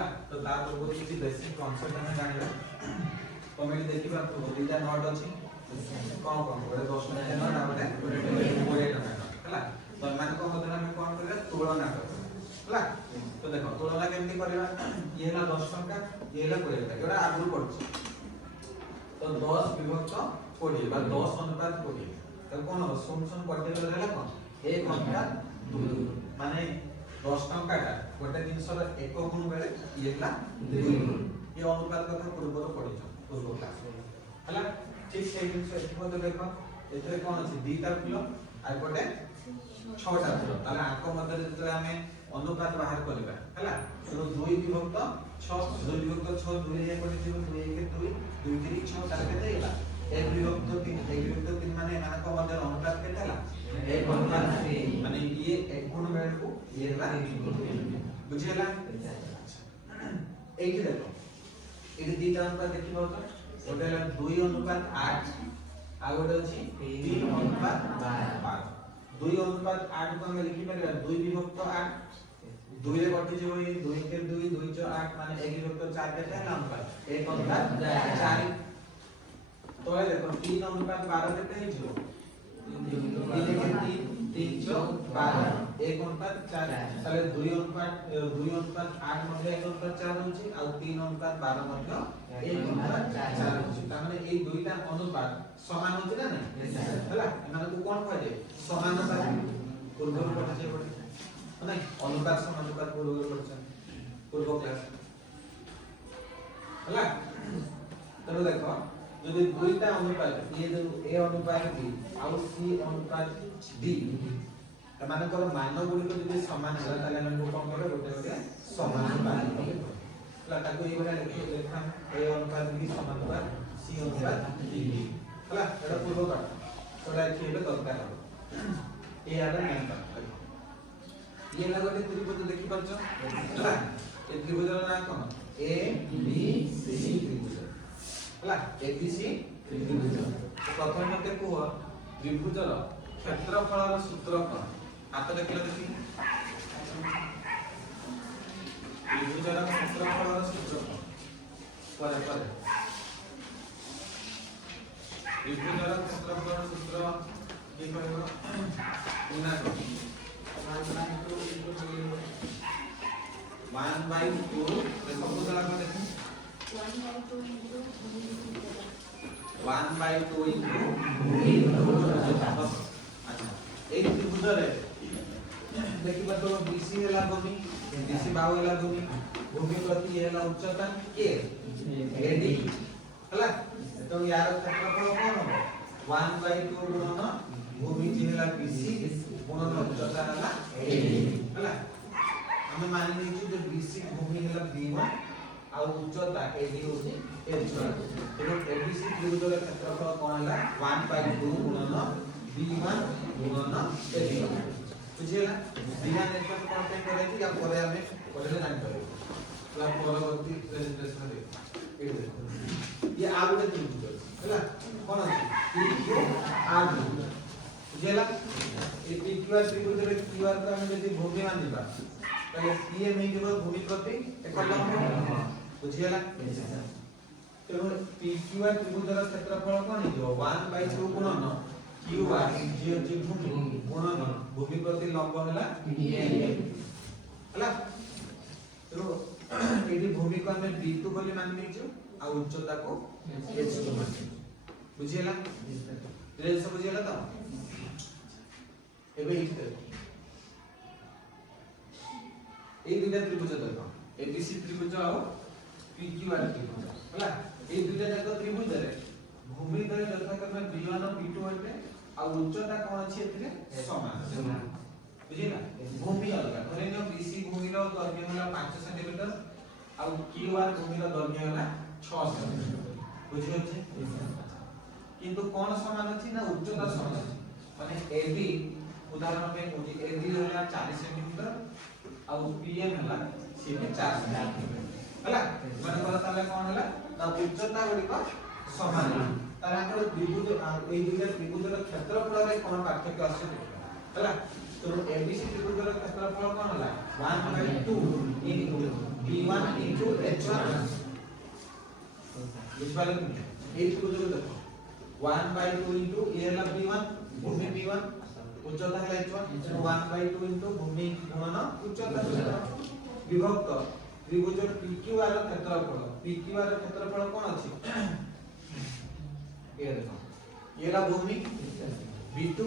हला तो ता पूर्व किसी बेसिक कांसेप्ट हमें जानिबा तमे देखिबा तो दुईटा नोट अछि कोन कोन गोटे 10 टका नोट आ गोटे 20 टका नोट हला तो मान को मधुर हमें कोन करबा तुलना करबा हला तो देखो तुलना केमती करबा ये हला 10 टका ये हला 20 टका एटा आगु पड़छ तो 10 विभक्त 20 बा 10 अनुपात 20 तो कोन हो सुन सुन पड़ते हला कोन 1 अनुपात 2 माने 10 टंकाटा गोटे जिनसर एक गुण बेले ये हला 2 गुण ये अनुपात कथा पूर्व पढिछ पूर्व क्लास हला ठीक से जिनस एथि मते देखो एथरे कोन अछि दीटा फूल आ गोटे 6टा फूल ताले आंक मध्ये जेतले हमें अनुपात बाहर करबा हला तो 2 विभक्त 6 2 विभक्त 6 2 एक कोन जीव 2 1 2 2 3 6 ताले केते होला 1 विभक्त 3 1 विभक्त 3 माने आंक मध्ये अनुपात केते होला 1 अनुपात 3 माने ये एक गुण बेले को ये हला बुझियला एठी देखो एठी दीटा अनुपात देखि पाउछ गोटे हला 2 अनुपात 8 आ गोटे अछि 3 अनुपात 12 2 अनुपात 8 को हम लिखि परबा 2 विभक्त 8 2 रे कटि जेबो ये 2 के 2 2 जो 8 माने 1 विभक्त 4 केते हला अनुपात 1 अनुपात 4 तो ये देखो 3 अनुपात 12 केते हे जो 3 के 3 3 जो 12 1 अनुपात 4 ताले 2 अनुपात 8 मध्ये 1 अनुपात 4 होची आ 3 अनुपात 12 मध्ये 1 अनुपात 4 होची ता माने ए दुईटा अनुपात समान होची ना नहीं हला एमाने को कोन कहै जे समानता पूर्व पढ़े जे पढ़े नहीं अनुपात समानुपात पूर्व पढ़छन पूर्व क्लास हला तो देखो यदि दुईटा अनुपात ये जो ए अनुपात बी आ सी अनुपात डी माने को मान गुडी को यदि समान होला ताले हम कोन करे गोटे गोटे समानुपात हला ताको ए बडा लेखा ए अनुपात बी समानुपात सी अनुपात डी हला एटा पूर्व का तोडा खेबे दरकार ए आदर मेन का ये लगोटे त्रिभुज देखि परछ हला ए त्रिभुजर नाम कोन ए बी सी त्रिभुज हला ए बी सी त्रिभुज तो प्रथम मते को त्रिभुजर क्षेत्रफलर सूत्र कोन हाथ देखिला देखि त्रिभुजर क्षेत्रफलर सूत्र कोन करे त्रिभुजर क्षेत्रफलर सूत्र की कहबो उना को 1/2 देखो बुझला को देखो 1/2 भूमि अच्छा एक त्रिभुज रे देखिबा तो बीसी हला भूमि बीसी बाहु हला भूमि भूमि प्रति हला उच्चता के एडी हला तो यार क्षेत्रफल कोन हो 1/2 गुणन भूमि जी हला बीसी गुणन उच्चता हला एडी हला हम मानि नै छु जे बीसी भूमि हला b1 आ उच्चता एडी होची h1 तो एबीसी त्रिभुजर क्षेत्रफल कोन हला 1/2 गुणन b1 गुणन h1 बुझिला बिना नेटवर्क कोन पे करे छी या परे हमें परे जान करे प्लस परवर्ती प्रेजेंटेशन रे ए देखो ये आ गोटे त्रिभुज हला कोन अछि pq r बुझिला ए pq r त्रिभुज रे qr का हम यदि भूमि मानिबा ताले pm हे जब भूमि प्रति एक लंब बुझिला तो pq r त्रिभुजर क्षेत्रफल कोन हे 1/2 गुणन qr जे भूमि गुणन भूमि प्रति लंब हला हला तो एडी भूमि को हमें b2 बोली मान लीजो आ उच्चता को h2 मान बुझिला रे सब बुझिला तो एबे इते ए दुटा त्रिभुज देखो एबीसी त्रिभुज आ पीक्यूआर त्रिभुज हला ए दुटा जाक त्रिभुज रे भूमि द्वय यथाक्रमे b1 और b2 होते आ उच्चता कोन अछि एथिले समान बुझिला भूमि अलग धरेनियो बीसी भूमि रो दैर्घ्य होला 5 सेंटीमीटर आ क्यूआर भूमि रो दैर्घ्य होला 6 सेंटीमीटर बुझियो छै किंतु कोन समान अछि ना उच्चता समान अछि माने एबी उदाहरण पे होती एबी होला 40 सेंटीमीटर आ पीएम होला सीधे 4 सेंटीमीटर हला माने कोन ताले कोन होला ना उच्चता गुडी को समान तार आकर त्रिभुज ए दुटा त्रिभुजर क्षेत्रफल रे कोन पार्थक्य आसे हला तो एबीसी त्रिभुजर क्षेत्रफल कोन होला 1/2 इनटू b1 इनटू h1 बुझिपाले कि ए त्रिभुज को देखो 1/2 इनटू ए हला b1 भूमि b1 उच्चता हला h1 1/2 इनटू भूमि गुणन उच्चता विभक्त त्रिभुज PQR क्षेत्रफल PQR क्षेत्रफल कोन अछि ए देखो ये हला भूमि b2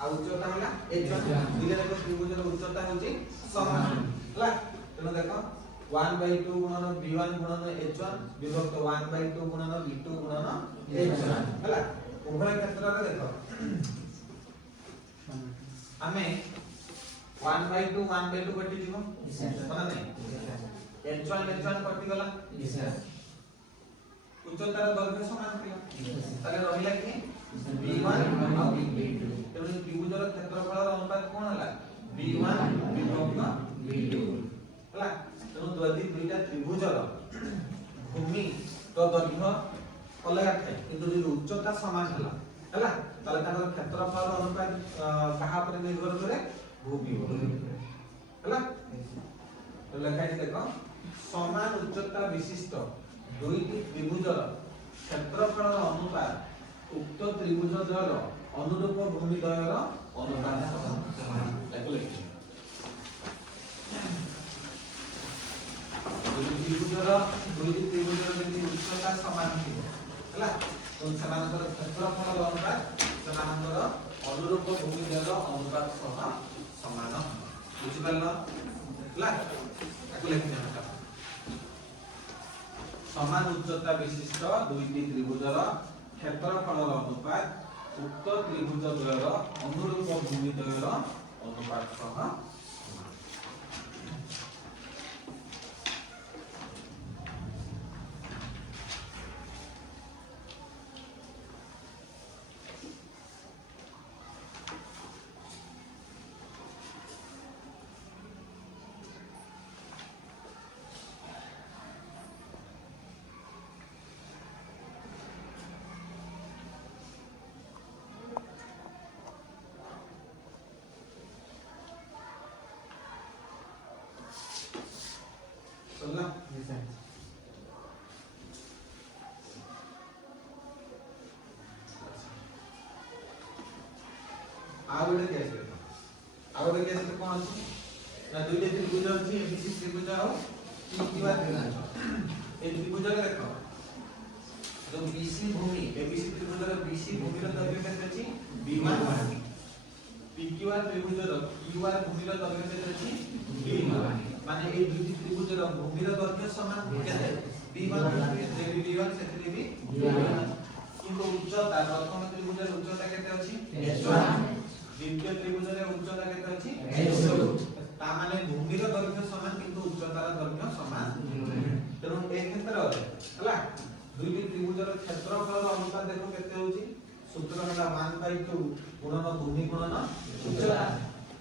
आ उच्चता हला h1 दिले देखो त्रिभुजर उच्चता होची समान हला तेनो देखो 1/2 गुणन b1 गुणन h1 विभक्त 1/2 गुणन b2 गुणन h1 हला उभय क्षेत्र रे देखो हमें 1/2 कटि जीवो माने नहीं h1 कटि गला उच्चतार दৈর্ঘ্য समान थिला ताले रहिला कि b1 और b2 तेणु त्रिभुजर क्षेत्रफल अनुपात कोन हला b1 विभक्त b2 हला तेणु यदि दुईटा त्रिभुजर भूमि तो दৈর্ঘ্য अलग थाए किंतु जो उच्चता समान हला ताले ताकर क्षेत्रफल अनुपात कहा पर निर्भर करे भूमि हला तो लिखाई देखो समान उच्चता विशिष्ट दुईटी त्रिभुजर क्षेत्रफल अनुपात उक्त त्रिभुज द्वयर अनुरूप भूमि द्वयर अनुपात समान लिखि त्रिभुजर दुईटी त्रिभुजर यदि उच्चता समान थिबो हला तो समानतर क्षेत्रफल अनुपात समानतर अनुरूप भूमि द्वयर अनुपात सह समान बुझि पारलो हला ताको लिखि जाना समान उच्चता विशिष्ट दुईटी त्रिभुजर क्षेत्रफल अनुपात उक्त त्रिभुज द्वयर अनुरूप भूमि द्वयर अनुपात सह समझला यस सर आउडे केस कोन अछि ना दुईटा त्रिभुज अछि एबीसी त्रिभुज और PQR त्रिभुज ए त्रिभुज रे देखो जो BC भूमि एबीसी त्रिभुज रे BC भूमि रो दैर्घ्य केते अछि b1 PQR त्रिभुज रो QR भूमि रो दैर्घ्य केते अछि b1 माने ए दुईटी त्रिभुज रो भूमि रो दैर्घ्य समान केते b1 जेबी b1 सेतरी भी b1 किंतु उच्चता प्रथम त्रिभुज रो उच्चता केते अछि h1 द्वितीय त्रिभुज रे उच्चता केते अछि h2 ता माने भूमि रो दैर्घ्य समान किंतु उच्चता रो दैर्घ्य समान तेनु ए क्षेत्र रे हला दुईटी त्रिभुज रो क्षेत्रफल रो अनुपात देखो केते होची सूत्र हला 1/2 गुणन भूमि गुणन उच्चता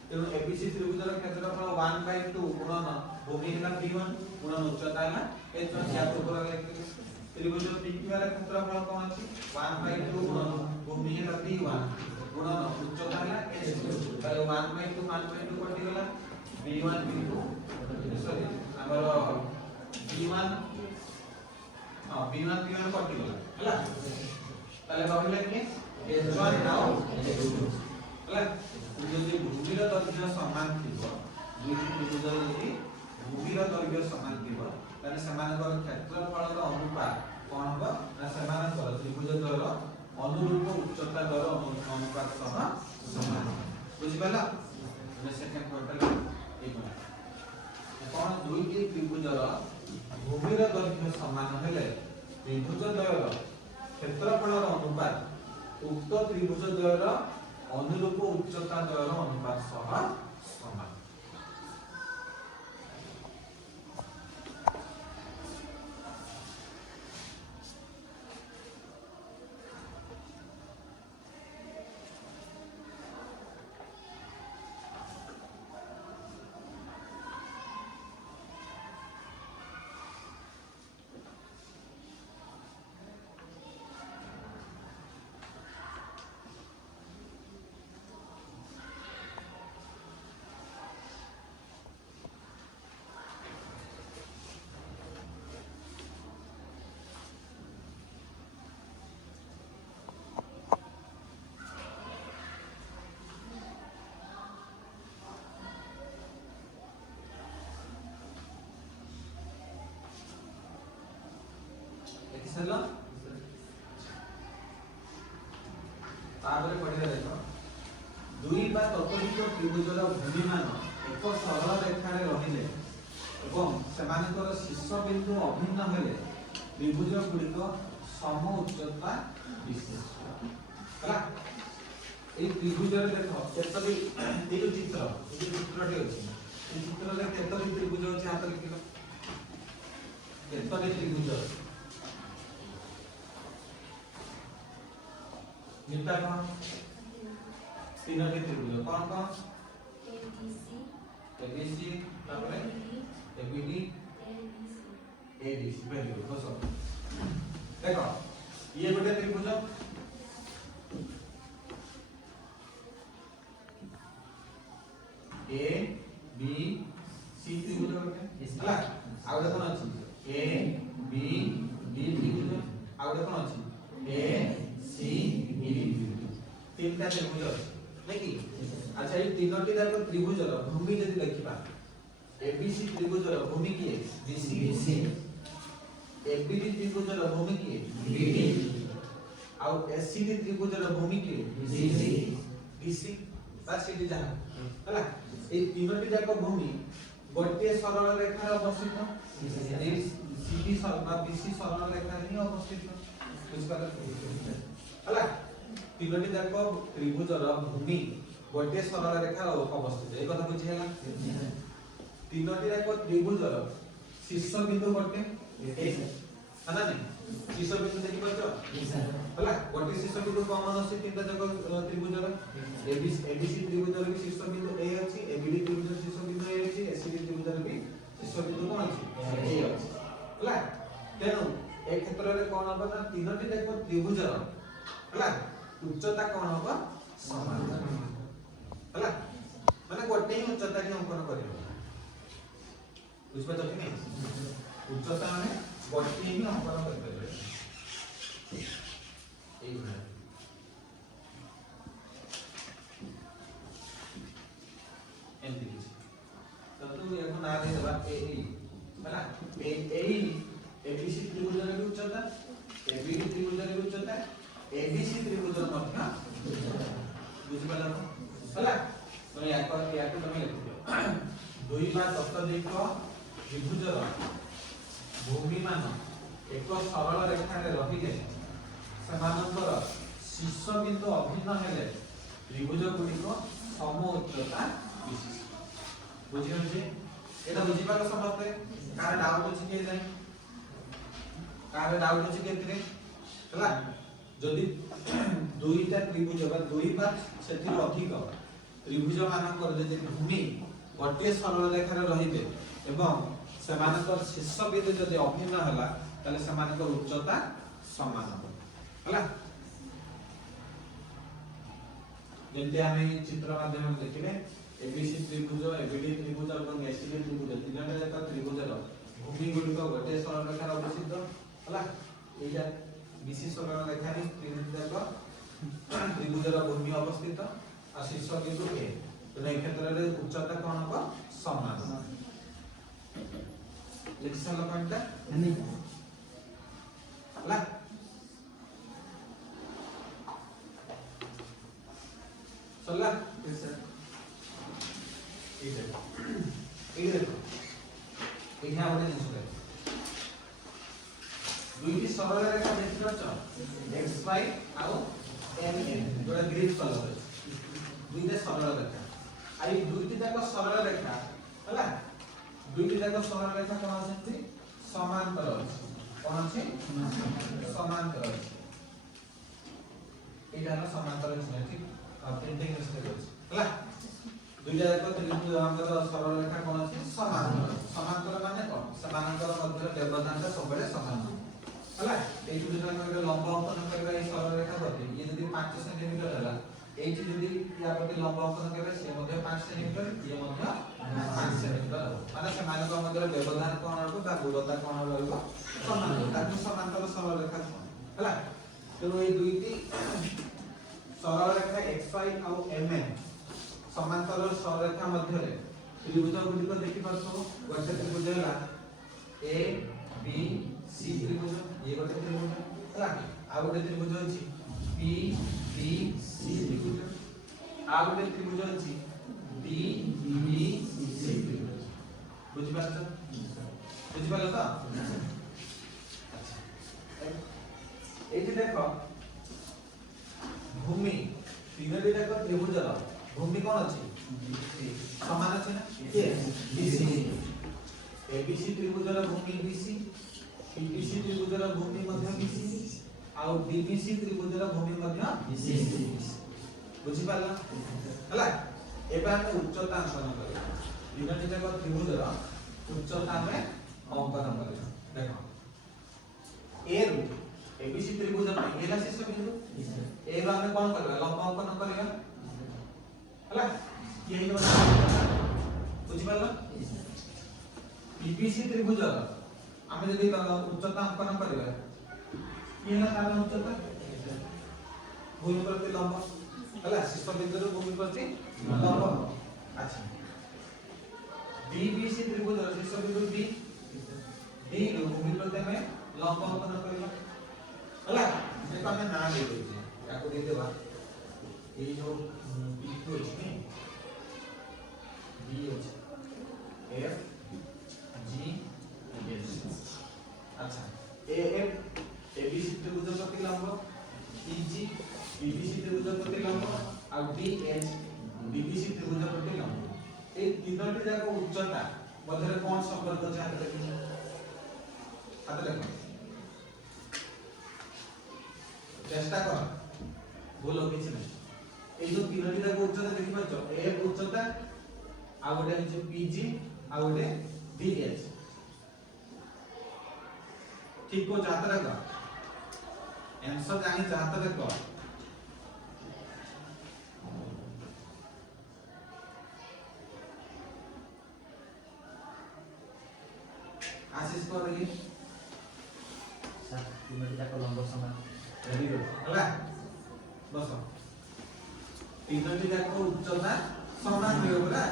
तेनु एबीसी त्रिभुज रो क्षेत्रफल 1/2 गुणन भूमि हला b1 गुणन उच्चता हला h1 या ऊपर त्रिभुज PQR रो क्षेत्रफल कोन अछि 1/2 गुणन भूमि हला b1 गुणन उच्चता हला h2 ताले 1/2 कटि गला b1 बिंदु सॉरी हमर b1 b1 कटि गला हला ताले भाबिले कि h1 नाउ हला যদি ভূমির দৈর্ঘ্য সমান থিব দুইটি ত্রিভুজ যদি ভূমির দৈর্ঘ্য সমান থিব তাহলে সেমানকৰ ক্ষেত্রফলৰ অনুপাত কোন হ'ব না সেমানকৰ ত্রিভুজ দ্বয়ৰ অনুরূপ উচ্চতা দ্বয়ৰ অনুপাত সহ সমান বুঝি পালা মানে সেকেন্ড পয়েন্ট এই কোন দুইটি ত্রিভুজৰ ভূমির দৈর্ঘ্য সমান হলে ত্রিভুজ দ্বয়ৰ ক্ষেত্রফলৰ অনুপাত উক্ত ত্রিভুজ দ্বয়ৰ अनुरूप उच्चता द्वयर अनुपात सह समान हेलो तापर पढ़िया देखो दुई बा ततोधिक त्रिभुजर भूमिमान एक सरल रेखा रे रहिले एवं सेमानकर शीर्ष बिंदु अभिन्न हेले त्रिभुज गुड़िक सम उच्चता विशेष हला ए त्रिभुज रे देखो केतरी ए जो चित्रटी अछि ए चित्र रे केतरी त्रिभुज अछि हाथ लिखिलो केतरी त्रिभुज निता कौन तीनोटी त्रिभुज कौन कौन एबीसी ताପରେ एबीडी एडीसी वेरी गुड बस देखो ये गोटे त्रिभुज ए बी सी त्रिभुज गोटे हला आउ देखो अछि ए बी डी त्रिभुज आउ देखो अछि ए सी बी तीनटा त्रिभुज अछि नहीं अच्छा ये तीनोटी जाक त्रिभुजर भूमि यदि देखिबा एबीसी त्रिभुजर भूमि की है बीसी एबीडी त्रिभुजर भूमि की है बीडी आउ एसीडी त्रिभुजर भूमि की है डीसी डीसी बस सीडी जहां हला ए तीनोटी जाक भूमि गोटे सरल रेखा अवस्थित सीडी सरल बीसी सरल रेखा रे अवस्थित बुझिपाला हला तीनोटी जाक त्रिभुजर भूमि गोटे सरल रेखा अवस्थित ए कथा बुझी हला तीनोटी जाक त्रिभुजर शीर्ष बिंदु गोटे ए हना नहीं शीर्ष बिंदु देखि पाछो हला गोटे शीर्ष बिंदु कॉमन अछि तीनटा जाक त्रिभुजर एबीसी त्रिभुजर भी शीर्ष बिंदु ए अछि एबीडी त्रिभुजर शीर्ष बिंदु ए अछि एसीडी त्रिभुजर भी शीर्ष बिंदु कोन अछि ए अछि हला तेनु ए क्षेत्र रे कोन होबा ना तीनोटी जाक त्रिभुजर हला उच्चता कोन होबा समान हला माने गोटे ही उच्चता के अंकन करियो बुझबा तो कि नहीं उच्चता माने गोटे ही अंकन कर देबे ए भला एमती किछ तो तू याको ना दे देबा ए हला ए एबीसी त्रिभुजर की उच्चता एबीडी त्रिभुजर की उच्चता एबीसी त्रिभुजर मध्य बुझिपाला हला तो याको तमे लिख दियो दुई बा ततोधिक त्रिभुजर भूमिमान एक सरल रेखा रे रहिले समानंतर शीर्ष बिंदु अभिन्न हेले त्रिभुज गुड़िक सम उच्चता विशेष बुझि होजे एटा बुझिपालो समझते कार डाउट अछि के जाय कार डाउट अछि केतरे हला जदि दुईटा त्रिभुज बा दुई बा सेति अधिक त्रिभुज मानकर जे भूमि गोटे सरल रेखा रे रहिबे एवं समानकर शीर्ष बिंदु जदि अभिन्न हला तले समानकर उच्चता समान हला जेते हम चित्र माध्यम देखिले एबीसी त्रिभुज एबीडी त्रिभुज और एसीडी त्रिभुज तीनटा जाक त्रिभुजर भूमि गुड़िक गोटे सरल रेखा अवस्थित हला एजा बीसी सरल रेखा रे तीनटा जाक त्रिभुजर भूमि अवस्थित आ शीर्ष बिंदु ए तो ए क्षेत्र रे उच्चता कोन होबा समान लिखसल पॉइंट नहीं हला चला सर ठीक है एखा बोले निसुले दुईटी सरल रेखा देखि रछ xy आउ mn जोड़ा ग्रीन कलर दुईटा सरल रेखा आई दुईटी जाक सरल रेखा हला दुईटी जाक सरल रेखा कोन अछि समांतर अछि कोन अछि समांतर अछि एटा ना समांतर अछि ठीक अब प्रिंटिंग से अछि हला दुईटा जाक त्रिभुज हमर सरल रेखा कोन अछि समांतर समांतर माने कोन समांतर मध्य व्यवधानटा सबले समान हला ए दुईटा का लंब अंकन करबा ए सरल रेखा प्रति ये यदि 5 सेंटीमीटर हला एठी यदि या प्रति लंब अंकन करबा से मध्य 5 सेंटीमीटर ये मध्य 5 सेंटीमीटर माने से मानक मध्य व्यवधान कोन रहबो ता दूरता कोन रहबो समान ताकि समांतर सरल रेखा हला तो ए दुईटी सरल रेखा xy और mn समांतर सरल रेखा मध्य रे त्रिभुज गुडी को देखि परछो गोटे त्रिभुज हला a बी सी त्रिभुज ये गोटे त्रिभुज हला आ गोटे त्रिभुज अछि पी बी सी त्रिभुज आ गोटे त्रिभुज अछि डी बी सी त्रिभुज बुझि पाछो बुझि पालो तो अच्छा एठी देखो भूमि तीनोटी जाक त्रिभुजर भूमि कोन अछि समान अछि ना के बीसी एबीसी त्रिभुजर भूमि बीसी पीबीसी त्रिभुजर भूमि मध्य बीसी आ डीबीसी त्रिभुजर भूमि मध्य बीसी बुझि पाला हला एबे हम उच्चता अंकन करिया तीनोटी जाक त्रिभुजर उच्चता में अंकन करिया देखो ए रु एबीसी त्रिभुज में एला शीर्ष बिंदु ए रो हमें कोन करबा लंब अंकन करिया हला ये ही बुझि पाला पीबीसी त्रिभुज आमे जदि उच्चता अंकन करबा ये ना तार उच्चता भूमि प्रति लंब हला शीर्ष बिंदु रो भूमि प्रति लंब अच्छा डीबीसी त्रिभुज शीर्ष बिंदु डी डी रो भूमि प्रति में लंब अंकन करबा हला देखो हमें ना दे देजे याको दे देबा ए जो बिंदु अछि बी अछि एफ जी एस अच्छा ए एफ एबीसी त्रिभुज प्रति लंब ईजी बीबीसी त्रिभुज प्रति लंब और डी एच डीबीसी त्रिभुज प्रति लंब ए तीनोटी जाक उच्चता मध्य कोन संपर्क अछि हाथ देखिए हाथ देखो चेष्टा कर बोलो किछ नहीं ए जो तीनोटी जाक उच्चता देखि पाछो ए उच्चता आ गोटे अछि पीजी आ गोटे डीएच ठीक को जातरा का आंसर जानी जातरा का आशीष को रही सर तीनोटी जाक लंब समान वेरी गुड हला बस तीनोटी जाक उच्चता समान होयो बला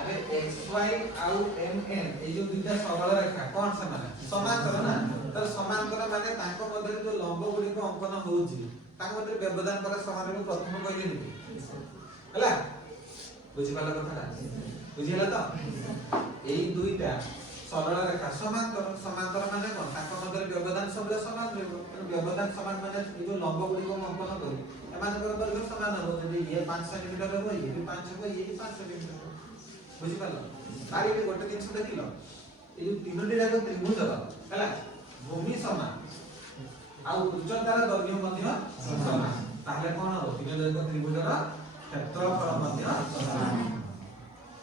अरे xy आउ mn ए जो दुटा सरल रेखा कोन समान समांतर ना तर समांतर माने ताको मध्य जो लंब गुडी को अंकन होउची ताको मध्य व्यवधान पर समान को प्रथम कहले नी हला बुझि पाला कथा बुझिला तो एई दुईटा सरल रेखा समांतर समांतर माने कोन ताको मध्य व्यवधान सब समान रहबो व्यवधान समान माने ए जो लंब गुडी को अंकन करी एमान कर दर्घ्य समान हो यदि ये 5 सेंटीमीटर हो ये भी 5 हो ये भी 5 सेंटीमीटर बुझि पालो तारी भी गोटे दिन देखिलो ए जो तीनोटी जाक त्रिभुज हला भूमि समान आ उच्चतार दर्घ्य मध्य समान ताहले कोन हो तीनोटी जाक त्रिभुजर क्षेत्रफल मध्य समान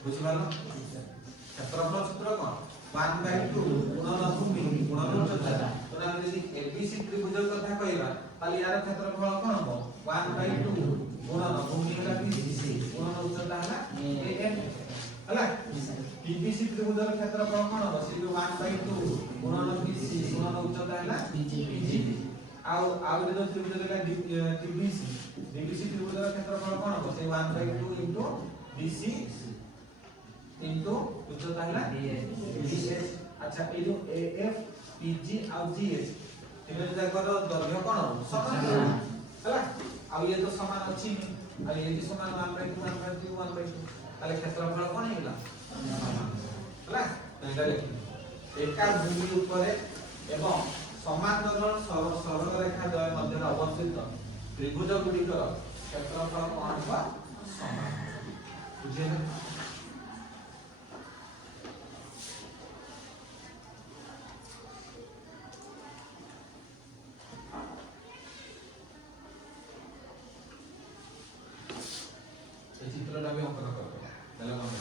बुझि पालो क्षेत्रफल सूत्र कोन 1/2 गुणन भूमि गुणन उच्चता तो हम यदि एबीसी त्रिभुज कथा कहबा ताली यार क्षेत्रफल कोन हो 1/2 गुणन भूमि हला बीसी गुणन उच्चता हला एएन हला डीबीसी त्रिभुजर क्षेत्रफल कोन हो से 1/2 गुणन बीसी गुणन उच्चता हला बीजी आउ जो त्रिभुज हला डीबीसी डीबीसी त्रिभुजर क्षेत्रफल कोन हो से 1/2 इनटू बीसी इनटू उच्चता हला बीएच अच्छा ए जो एएफ पीजी आउ जीएच तीनों जाकर दैर्घ्य कोन हो समान हला आ ये तो समान अछि आ ये भी समान 1/2 ताले क्षेत्रफल कोन हेला हला एटा देखि एका भूमि ऊपर एवं समांतर सरल रेखा द्वय मध्य अवस्थित त्रिभुज गुडिकर क्षेत्रफल कोन हो समान बुझिले चित्रटा भी अंकन करबो देला मन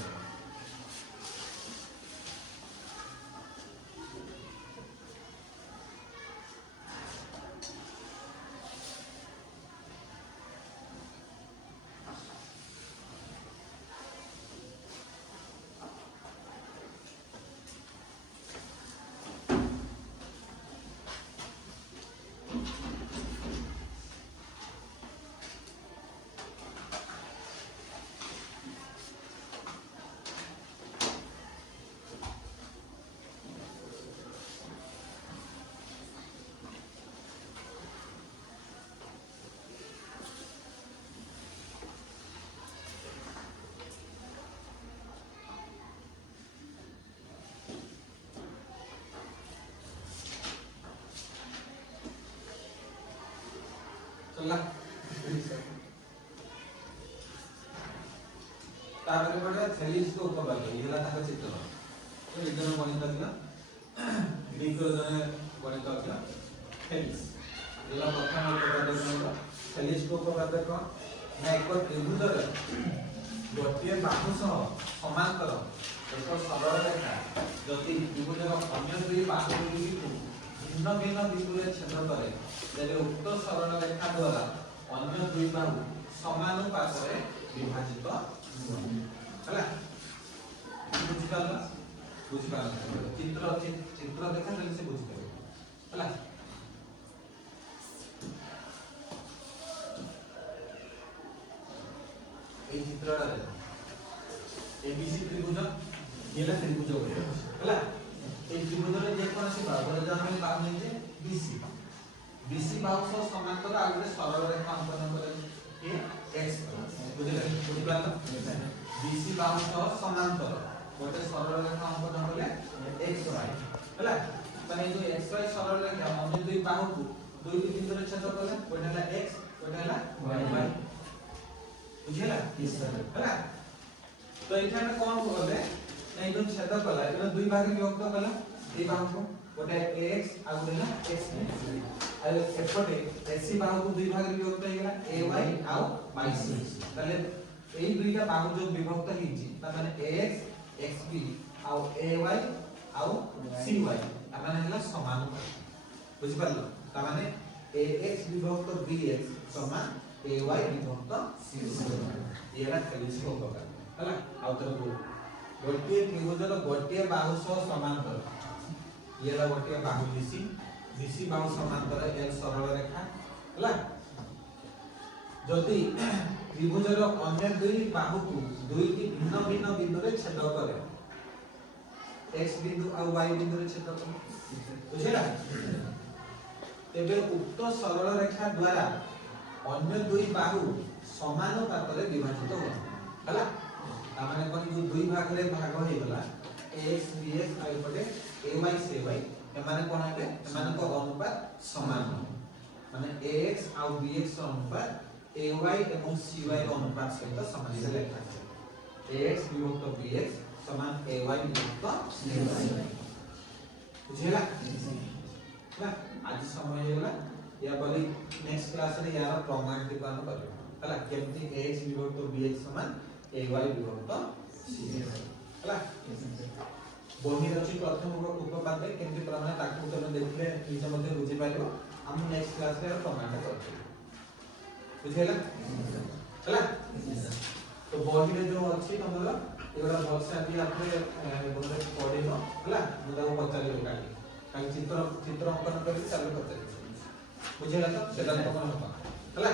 ହେଲା तापर पड़े थेलिस को उपपाद्य इहला ताका चित्र तो इधर गणित दिला बिको जने गणित दिला थेलिस इहला प्रथम उपपाद्य कोन थेलिस को उपपाद्य कोन ना एक त्रिभुज रे गोटिए बाहु सह समांतर एक सरल रेखा जति त्रिभुज रो अन्य दुई बाहु दुई को भिन्न भिन्न बिंदु रे छेद करे जदि उक्त सरल रेखा द्वारा अन्य दुई बाहु समानुपाତରେ विभाजित ହେଲା ବୁଝିପାରିଲା ଚିତ୍ର ଦେଖା ଦେଲେ ସେ ବୁଝିପାରିବ ହେଲା এই চিত্রটা দেখো এবিসি ত্রিভুজ এলা ত্রিভুজ ହେଲା এই ত্রিভুজରେ যে কোনসি বাহু ধরে আমরা বাহু নিয়ে বিসি বিসি বাহু সহ সমান্তর আর ଗୋଟେ ସରଳ ରେଖା অঙ্কন করে এ এক্স বুঝিପାରିଲ বিসি বাহু সহ সমান্তর ଗୋଟେ ସରଳ ରେଖା ଅଙ୍କନ କଲେ x y ହେଲା মানে এই যে x y ସରଳ ରେଖା ଅନ୍ୟ ଦୁଇ ବାହୁକୁ ଦୁଇଟି ବିନ୍ଦୁରେ ଛେଦ କଲେ ଗୋଟେ ହେଲା x ଗୋଟେ ହେଲା y ବୁଝିଲା ହେଲା ତ ଏଠି ଆମେ କଣ କଲେ এই যে छेद कला এটা দুই ভাগে বিভক্ত কলা এই বাহুକୁ ଗୋଟେ x ଆଉ ଗୋଟେ ହେଲା x ଆଉ এপটে এসি বাহুକୁ দুই ভাগে বিভক্ত ହେଇଗଲା ay ଆଉ yc তাহলে এই দুইটা বাহু যোগ বিভক্ত ହେଇଛି তা মানে ax xb ଆଉ ay ଆଉ cy মানে ହେଲା সমান বুঝি পারলো তা মানে ax বিভক্ত bx সমান ay বিভক্ত cy এরা খেলিছে উপকার ହେଲା ଆଉ ତର गोटे त्रिभुजर गोटे बाहु सह समांतर येला गोटे बाहु बीसी बीसी बाहु समांतर एल सरल रेखा हला जदि त्रिभुजर अन्य दुई बाहु को दुई की भिन्न भिन्न बिंदु रे छेद करे x बिंदु और y बिंदु रे छेद करे बुझिला तेबे उक्त सरल रेखा द्वारा अन्य दुई बाहु समानुपाତରେ विभाजित हो हला तामाने कोन जो दुई भाग रे भाग हे गला x bx आ पटे ay cy एमाने कोन हेले एमाने को अनुपात समान माने ax आ bx रो अनुपात ay एवं cy रो अनुपात सहित समान हेले ax विभक्त bx समान ay विभक्त cy बुझिला ना आज समय हे गला या बोली नेक्स्ट क्लास रे यार प्रमाण दिपान करबो हला केमती ax विभक्त bx समान ay विभक्त cy हला बही रची प्रथम उपपाद्य केमती प्रमाण ताकू तने देखले निज मध्ये बुझी पारिबो हम नेक्स्ट क्लास रे प्रमाण करबो बुझिला हला तो बही रे जो अछि तमरा एगोरा वर्षा भी आपने बोले पढिनो हला मुदा पचारियो काली चित्र अंकन करके चालू करते बुझिला तो सेटा कोन हला